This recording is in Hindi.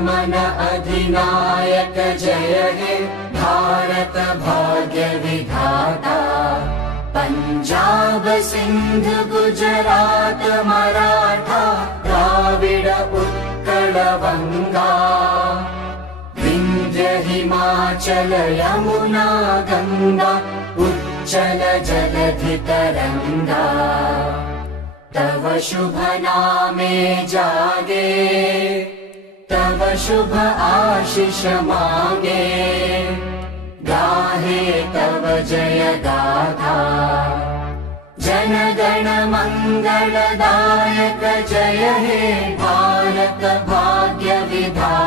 मन अधिनायक जय हे भारत भाग्य विधाता। पंजाब सिंध गुजरात मराठा द्राविड उत्कल बंगा। विंध्य हिमाचल यमुना गंगा उच्चल जलधि तरंगा। तव शुभ नामे जागे तव शुभ आशीष मांगे। गाहे तव जय गाथा जन गण मंगलदायक जय हे भारत भाग्य विधाता।